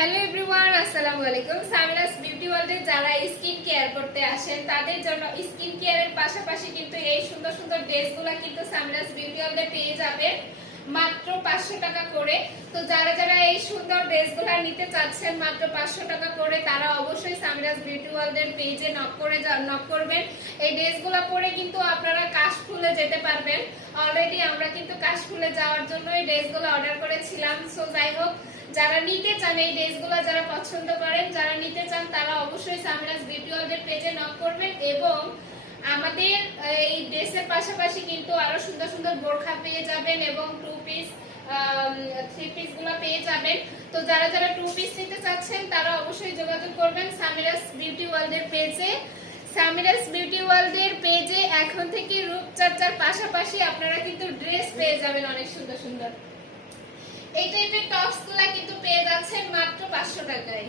Hello everyone আসসালামু আলাইকুম সামিনাস beauty ওয়ার্ল্ডে যারা স্কিন কেয়ার করতে আসেন, তাদের জন্য স্কিন কেয়ারের পাশাপাশি কিন্তু এই সুন্দর সুন্দর ড্রেসগুলো কিন্তু সামিনাস বিউটি ওয়ার্ল্ডে পেয়ে যাবেন। মাত্র পাঁচশো টাকা করে। তো যারা যারা এই সুন্দর ড্রেসগুলো নিতে চাচ্ছেন, মাত্র পাঁচশো টাকা করে, তারা অবশ্যই বিউটি ওয়ার্ল্ডের পেজে নক করে নক করবেন। এই ড্রেসগুলো পরে কিন্তু আপনারা কাশফুলে যেতে পারবেন। অলরেডি আমরা কিন্তু কাশফুলে যাওয়ার জন্য এই ড্রেসগুলো অর্ডার করেছিলাম। সো যাই হোক, যারা নিতে চান এই ড্রেসগুলো যারা পছন্দ করেন, যারা নিতে চান, তারা অবশ্যই সামিরাজ বিউটি ওয়ার্ল্ডের পেজে নক করবেন এবং আমাদের এই ড্রেসের পাশাপাশি কিন্তু আরও সুন্দর সুন্দর বোরখা পেয়ে যাবেন এবং টু পিস থ্রি পেয়ে যাবেন। তো যারা যারা টু পিস নিতে চাচ্ছেন, তারা অবশ্যই যোগাযোগ করবেন সামিরাস বিউটি ওয়ার্ল্ডের পেজে সামিরাস বিউটি ওয়ার্ল্ডের পেজে এখন থেকে রূপচর্চার পাশাপাশি আপনারা কিন্তু ড্রেস পেয়ে যাবেন অনেক সুন্দর সুন্দর। এই টাইপের টপসগুলা কিন্তু পেয়ে যাচ্ছেন মাত্র পাঁচশো টাকায়।